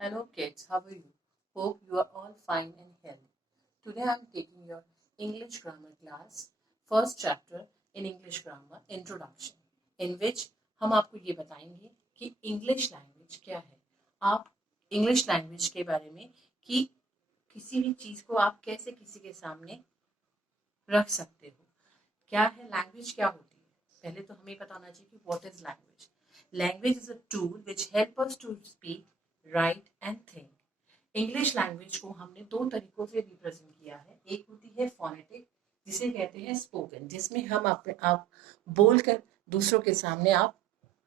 Hello kids, how are you? Hope you are all fine and healthy. Today I am taking your English grammar class, first chapter in English grammar, introduction, in which हम आपको ये बताएंगे कि English language क्या है। आप English language के बारे में कि किसी भी चीज़ को आप कैसे किसी के सामने रख सकते हो। क्या है लैंग्वेज, क्या होती है। पहले तो हमें पता होना चाहिए कि what is language. Language is a tool which help us to speak, right and think. English language को हमने दो तरीकों से रिप्रेजेंट किया है। एक होती है फोनेटिक, जिसे कहते हैं स्पोकन, जिसमें हम आप बोलकर दूसरों के सामने आप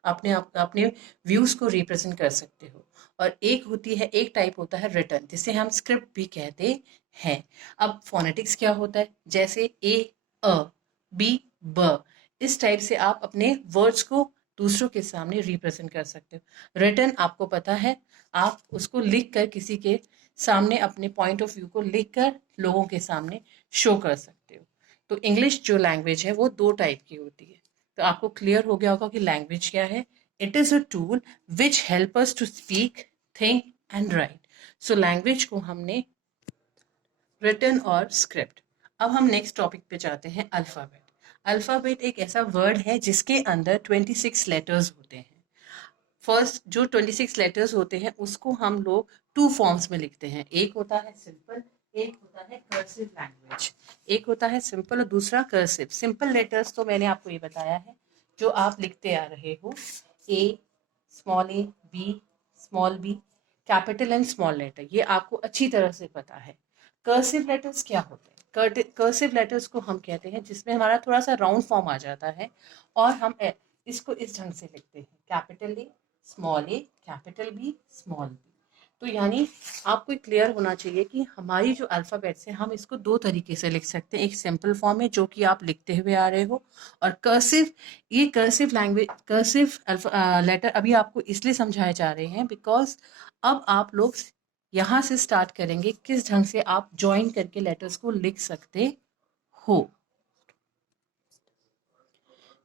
अपने व्यूज को रिप्रेजेंट कर सकते हो। और एक टाइप होता है रिटन, जिसे हम स्क्रिप्ट भी कहते हैं। अब फोनेटिक्स क्या होता है, जैसे ए अ बी ब, इस टाइप से आप अपने वर्ड्स को दूसरों के सामने रिप्रेजेंट कर सकते हो। रिटन आपको पता है, आप उसको लिख कर किसी के सामने अपने पॉइंट ऑफ व्यू को लिख कर लोगों के सामने शो कर सकते हो। तो इंग्लिश जो लैंग्वेज है वो दो टाइप की होती है। तो आपको क्लियर हो गया होगा कि लैंग्वेज क्या है। It is a tool which help us to speak, think and write. So language को हमने रिटन और स्क्रिप्ट। अब हम नेक्स्ट टॉपिक पे जाते हैं, अल्फाबेट। अल्फाबेट एक ऐसा वर्ड है जिसके अंदर 26 लेटर्स होते हैं। फर्स्ट जो 26 लेटर्स होते हैं उसको हम लोग टू फॉर्म्स में लिखते हैं। एक होता है सिंपल, एक होता है कर्सिव लैंग्वेज। एक होता है सिंपल और दूसरा कर्सिव। सिंपल लेटर्स तो मैंने आपको ये बताया है, जो आप लिखते आ रहे हो, A, B, small B, capital and small letter, ये आपको अच्छी तरह से पता है। कर्सिव लेटर्स क्या होते हैं? कर्सिव लेटर्स को हम कहते हैं जिसमें हमारा थोड़ा सा राउंड फॉर्म आ जाता है, और हम इसको इस ढंग से लिखते हैं, capital A, small A, capital B, small B. तो यानी आपको क्लियर होना चाहिए कि हमारी जो अल्फ़ाबेट्स हैं हम इसको दो तरीके से लिख सकते हैं। एक सिंपल फॉर्म में जो कि आप लिखते हुए आ रहे हो, और कर्सिव, ये कर्सिव लैंग्वेज, कर्सिव लेटर अभी आपको इसलिए समझाए जा रहे हैं बिकॉज अब आप लोग यहाँ से स्टार्ट करेंगे किस ढंग से आप ज्वाइन करके लेटर्स को लिख सकते हो।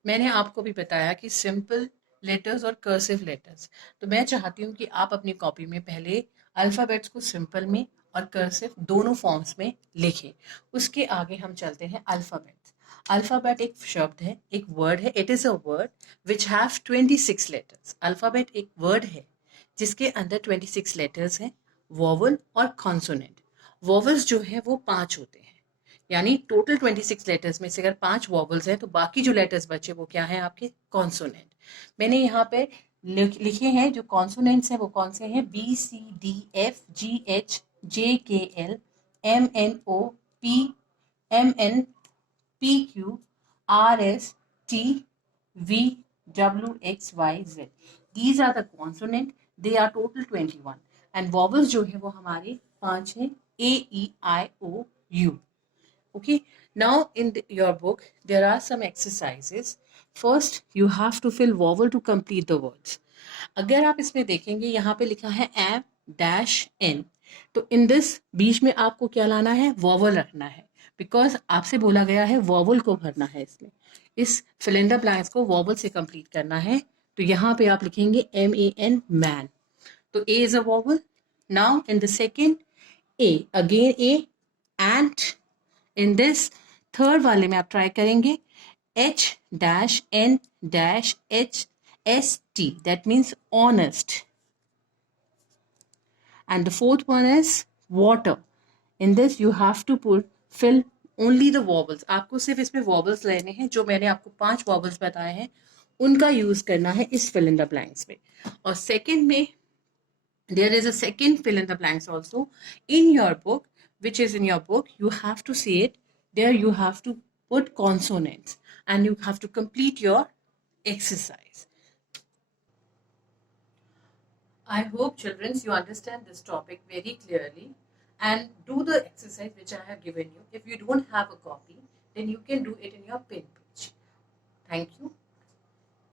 मैंने आपको भी बताया कि सिंपल लेटर्स और कर्सिव लेटर्स। तो मैं चाहती हूँ कि आप अपनी कॉपी में पहले अल्फ़ाबेट्स को सिंपल में और कर्सिव दोनों फॉर्म्स में लिखें। उसके आगे हम चलते हैं अल्फ़ाबेट्स। अल्फ़ाबेट एक शब्द है, एक वर्ड है। It is a word which have 26 letters. Alphabet एक वर्ड है जिसके अंदर 26 लेटर्स हैं, वोवल और कॉन्सोनेंट। वोवल्स जो है वो 5 होते हैं, यानी टोटल 26 लेटर्स में से अगर 5 वॉवल्स हैं तो बाकी जो लेटर्स बचे वो क्या है, आपके कॉन्सोनेंट। मैंने यहाँ पे लिखे हैं जो कॉन्सोनेंट्स हैं वो कौन से हैं, B C D F G H J K L M N O P M N P Q R S T V W X Y Z. These are the consonant, they are total 21। And vowels जो है वो हमारे 5 हैं, A E I O U. Okay, now in your book there are some exercises. First you have to fill vowel to complete the words. अगर आप इसमें देखेंगे यहाँ पे लिखा है एम डैश एन, तो इन दिस बीच में आपको क्या लाना है, वॉवल रखना है, बिकॉज आपसे बोला गया है वॉवल को भरना है इसमें। इस फिल इन द ब्लैंक्स को वॉवल से कंप्लीट करना है। तो यहाँ पे आप लिखेंगे एम ए एन, मैन। तो A is a vowel. Now in the second A, again A, and in this third वाले में आप ट्राई करेंगे H dash N dash H S T, that means honest. And the fourth one is water. In this you have to put fill only the vowels. आपको सिर्फ इसमें वॉबल्स लेने हैं, जो मैंने आपको 5 वॉबल्स बताए हैं उनका यूज करना है इस फिल इन द ब्लैंक्स में। और सेकेंड में there is a second fill in the blanks also in your book, which is in your book. You have to see it there. You have to put consonants and you have to complete your exercise. I hope children you understand this topic very clearly and do the exercise which I have given you. If you don't have a copy, then you can do it in your pen page. Thank you.